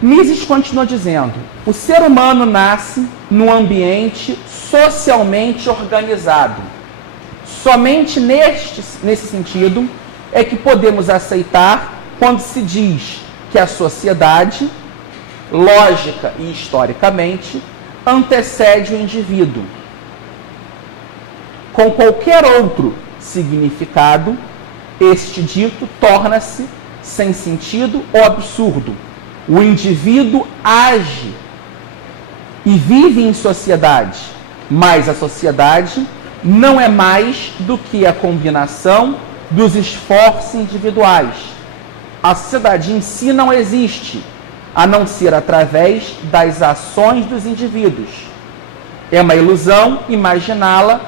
Mises continua dizendo: o ser humano nasce num ambiente socialmente organizado. Somente nesse sentido é que podemos aceitar quando se diz que a sociedade, lógica e historicamente, antecede o indivíduo. Com qualquer outro significado, este dito torna-se sem sentido ou absurdo. O indivíduo age e vive em sociedade, mas a sociedade não é mais do que a combinação dos esforços individuais. A sociedade em si não existe, a não ser através das ações dos indivíduos. É uma ilusão imaginá-la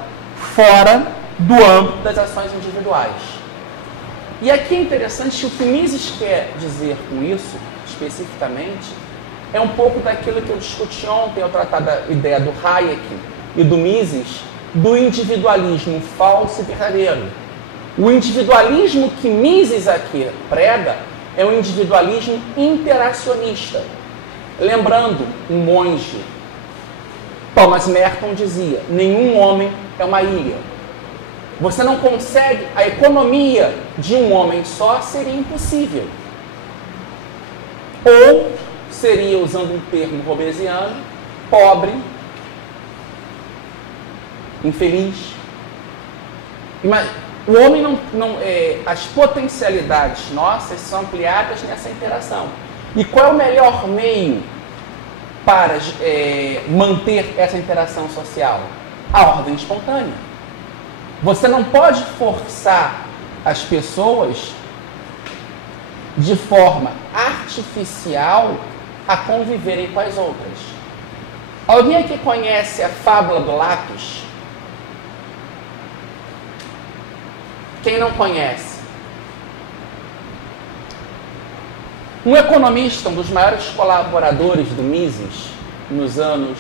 fora do âmbito das ações individuais. E aqui é interessante que o que Mises quer dizer com isso, especificamente, é um pouco daquilo que eu discuti ontem ao tratar da ideia do Hayek e do Mises, do individualismo falso e verdadeiro. O individualismo que Mises aqui prega é um individualismo interacionista. Lembrando, um monge, Thomas Merton dizia: nenhum homem é uma ilha. Você não consegue, a economia de um homem só seria impossível. Ou seria, usando um termo hobbesiano, pobre, infeliz. O homem as potencialidades nossas são ampliadas nessa interação. E qual é o melhor meio para manter essa interação social? A ordem espontânea. Você não pode forçar as pessoas de forma artificial a conviverem com as outras. Alguém aqui conhece a fábula do lápis? Quem não conhece? Um economista, um dos maiores colaboradores do Mises, nos anos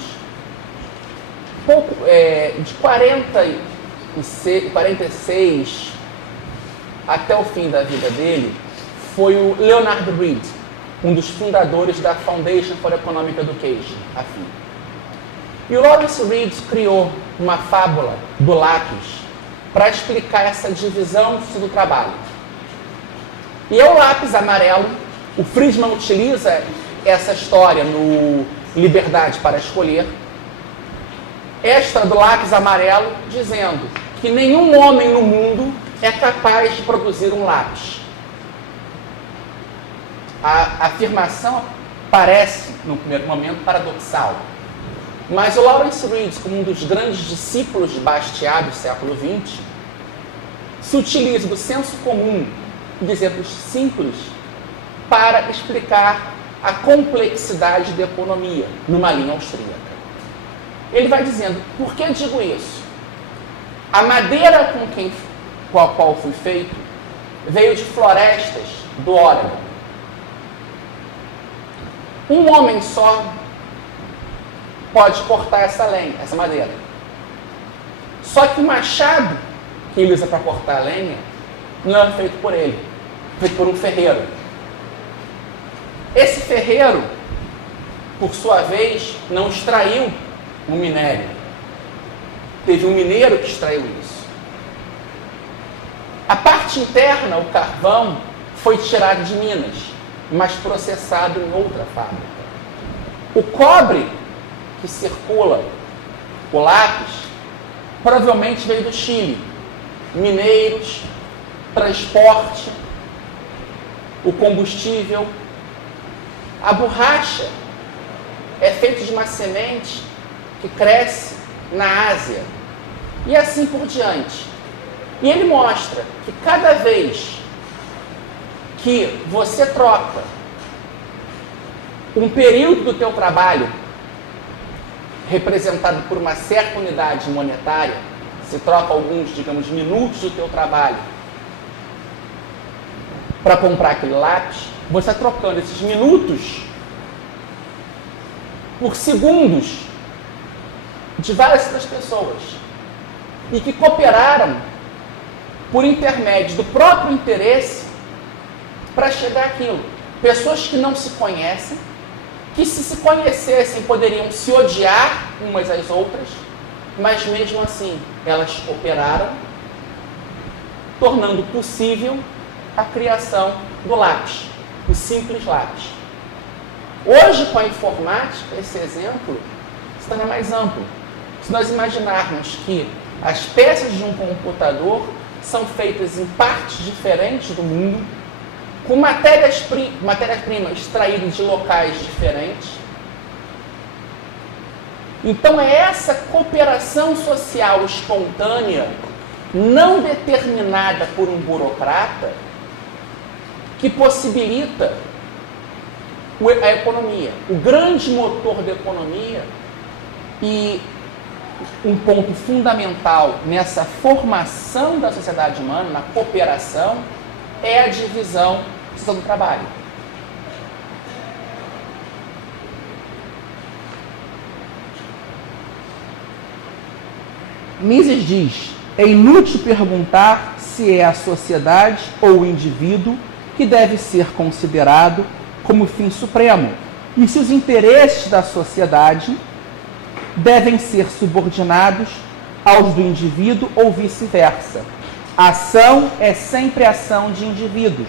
de 46 até o fim da vida dele, foi o Leonard Read, um dos fundadores da Foundation for Economic Education, a FEE. E o Lawrence Reed criou uma fábula do lápis para explicar essa divisão do trabalho. E é o lápis amarelo. O Friedman utiliza essa história no Liberdade para Escolher. Esta do lápis amarelo, dizendo que nenhum homem no mundo é capaz de produzir um lápis. A afirmação parece, no primeiro momento, paradoxal. Mas o Lawrence Reed, como um dos grandes discípulos de Bastiat do século XX, se utiliza do senso comum e de exemplos simples para explicar a complexidade da economia numa linha austríaca. Ele vai dizendo: por que digo isso? A madeira com a qual foi feito veio de florestas do Oregon. Um homem só pode cortar essa lenha, essa madeira. Só que o machado que ele usa para cortar a lenha não é feito por ele, é feito por um ferreiro. Esse ferreiro, por sua vez, não extraiu o minério. Teve um mineiro que extraiu isso. A parte interna, o carvão, foi tirado de Minas, mas processado em outra fábrica. O cobre que circula, o lápis, provavelmente veio do Chile. Mineiros, transporte, o combustível. A borracha é feita de uma semente que cresce na Ásia. E assim por diante. E ele mostra que cada vez que você troca um período do teu trabalho representado por uma certa unidade monetária, você troca alguns, digamos, minutos do teu trabalho para comprar aquele lápis, você está trocando esses minutos por segundos de várias outras pessoas e que cooperaram por intermédio do próprio interesse para chegar àquilo. Pessoas que não se conhecem, que se conhecessem poderiam se odiar umas às outras, mas mesmo assim elas cooperaram, tornando possível a criação do lápis, o simples lápis. Hoje, com a informática, esse exemplo se torna mais amplo. Se nós imaginarmos que as peças de um computador são feitas em partes diferentes do mundo, com matérias-primas extraídas de locais diferentes, então é essa cooperação social espontânea, não determinada por um burocrata, que possibilita a economia. O grande motor da economia e um ponto fundamental nessa formação da sociedade humana, na cooperação, é a divisão do trabalho. Mises diz: é inútil perguntar se é a sociedade ou o indivíduo que deve ser considerado como fim supremo, e se os interesses da sociedade devem ser subordinados aos do indivíduo ou vice-versa. A ação é sempre ação de indivíduos.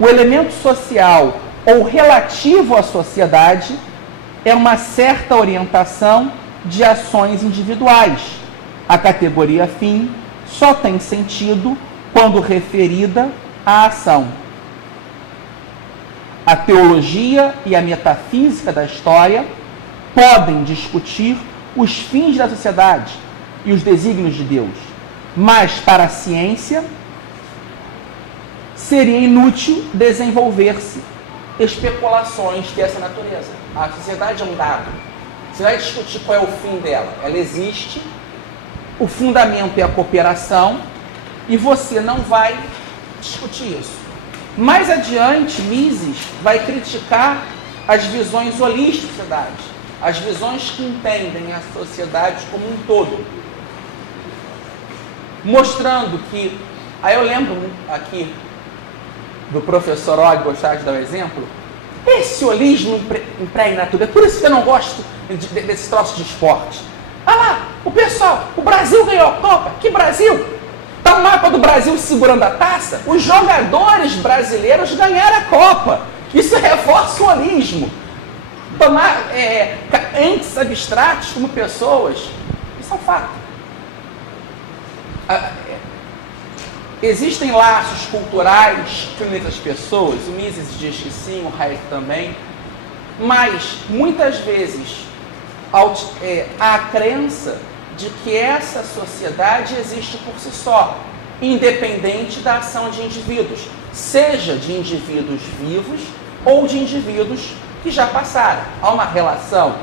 O elemento social ou relativo à sociedade é uma certa orientação de ações individuais. A categoria fim só tem sentido quando referida à ação. A teologia e a metafísica da história podem discutir os fins da sociedade e os desígnios de Deus, mas para a ciência seria inútil desenvolver-se especulações dessa natureza. A sociedade é um dado. Você vai discutir qual é o fim dela. Ela existe, o fundamento é a cooperação, e você não vai discutir isso. Mais adiante, Mises vai criticar as visões holísticas da sociedade, as visões que entendem a sociedade como um todo, mostrando que, aí eu lembro aqui do professor Og, gostar de dar um exemplo, esse holismo impregna tudo, é por isso que eu não gosto desse troço de esporte. Ah lá, o pessoal, o Brasil ganhou a Copa, que Brasil? Está o mapa do Brasil segurando a taça? Os jogadores brasileiros ganharam a Copa. Isso reforça o holismo. Tomar entes abstratos como pessoas, isso é um fato. Existem laços culturais que unem as pessoas, o Mises diz que sim, o Hayek também, mas muitas vezes há a crença de que essa sociedade existe por si só, independente da ação de indivíduos, seja de indivíduos vivos ou de indivíduos que já passaram. Há uma relação.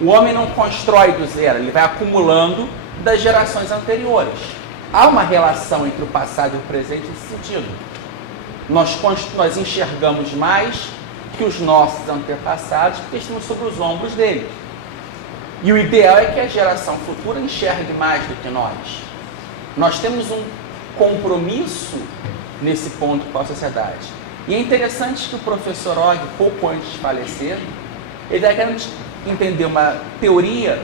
O homem não constrói do zero, ele vai acumulando das gerações anteriores. Há uma relação entre o passado e o presente nesse sentido. Nós enxergamos mais que os nossos antepassados porque estamos sobre os ombros deles. E o ideal é que a geração futura enxergue mais do que nós. Nós temos um compromisso nesse ponto com a sociedade. E é interessante que o professor Og, pouco antes de falecer, ele está querendo entender uma teoria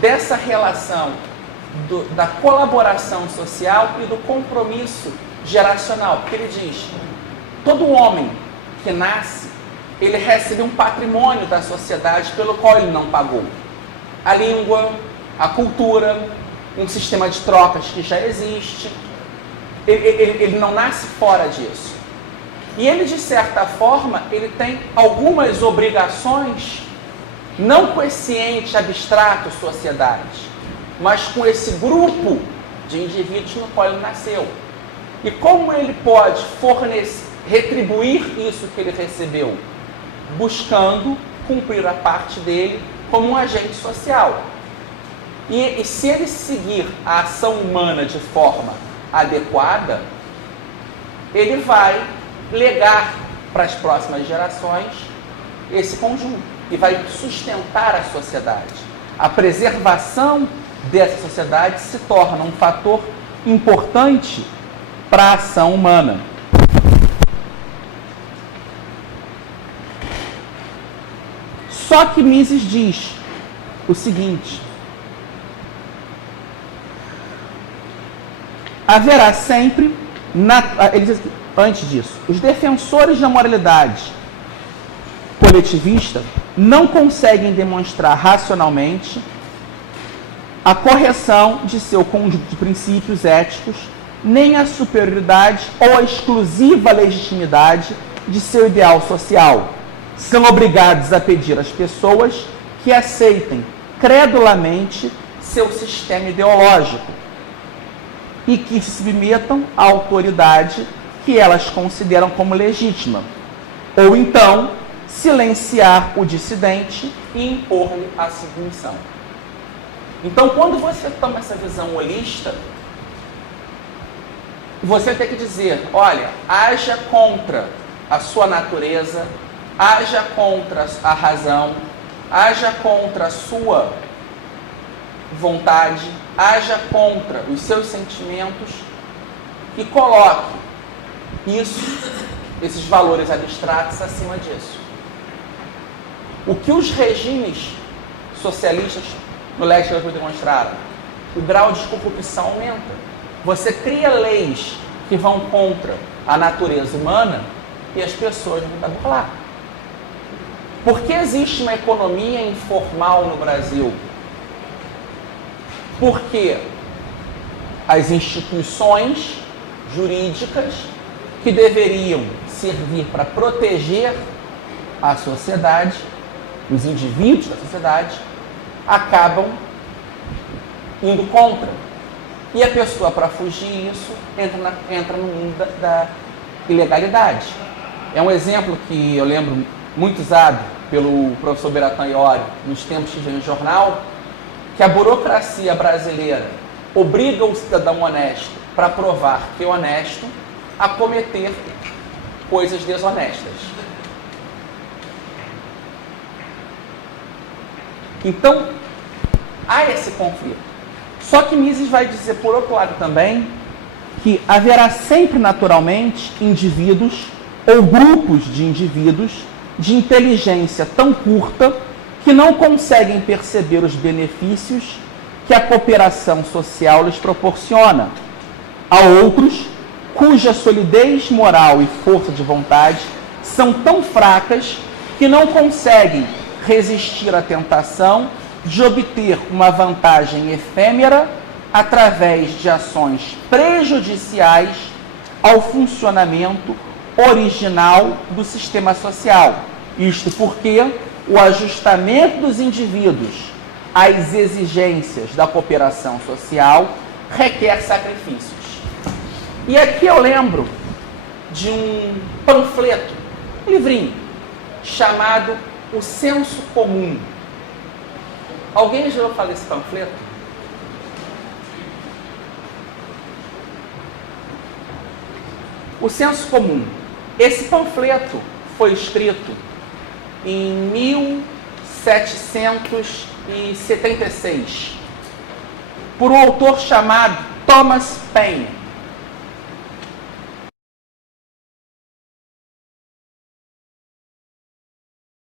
dessa relação da colaboração social e do compromisso geracional. Porque ele diz, todo homem que nasce, ele recebe um patrimônio da sociedade pelo qual ele não pagou. A língua, a cultura, um sistema de trocas que já existe. Ele não nasce fora disso. E ele, de certa forma, ele tem algumas obrigações, não com esse ente abstrato sociedade, mas com esse grupo de indivíduos no qual ele nasceu. E como ele pode retribuir isso que ele recebeu? Buscando cumprir a parte dele como um agente social. E se ele seguir a ação humana de forma adequada, ele vai legar para as próximas gerações esse conjunto e vai sustentar a sociedade. A preservação dessa sociedade se torna um fator importante para a ação humana. Só que Mises diz o seguinte: haverá sempre, ele diz aqui, antes disso, os defensores da moralidade coletivista não conseguem demonstrar racionalmente a correção de seu conjunto de princípios éticos, nem a superioridade ou a exclusiva legitimidade de seu ideal social. São obrigados a pedir às pessoas que aceitem credulamente seu sistema ideológico e que se submetam à autoridade que elas consideram como legítima, ou então silenciar o dissidente e impor-lhe a submissão. Então, quando você toma essa visão holista, você tem que dizer, olha, haja contra a sua natureza, haja contra a razão, haja contra a sua vontade, haja contra os seus sentimentos e coloque esses valores abstratos acima disso. O que os regimes socialistas no leste europeu demonstraram? O grau de corrupção aumenta. Você cria leis que vão contra a natureza humana e as pessoas vão estar por lá. Por que existe uma economia informal no Brasil? Porque as instituições jurídicas que deveriam servir para proteger a sociedade, os indivíduos da sociedade, acabam indo contra. E a pessoa, para fugir disso, entra no mundo da ilegalidade. É um exemplo que eu lembro muito usado pelo professor Beratan Iori nos tempos que veio no jornal, que a burocracia brasileira obriga o cidadão honesto, para provar que é honesto, a cometer coisas desonestas. Então, há esse conflito. Só que Mises vai dizer, por outro lado também, que haverá sempre naturalmente indivíduos ou grupos de indivíduos de inteligência tão curta que não conseguem perceber os benefícios que a cooperação social lhes proporciona. Há outros cuja solidez moral e força de vontade são tão fracas que não conseguem resistir à tentação de obter uma vantagem efêmera através de ações prejudiciais ao funcionamento original do sistema social. Isto porque o ajustamento dos indivíduos às exigências da cooperação social requer sacrifícios. E aqui eu lembro de um panfleto, um livrinho, chamado O Senso Comum. Alguém já ouviu falar desse panfleto? O Senso Comum. Esse panfleto foi escrito em 1776 por um autor chamado Thomas Paine.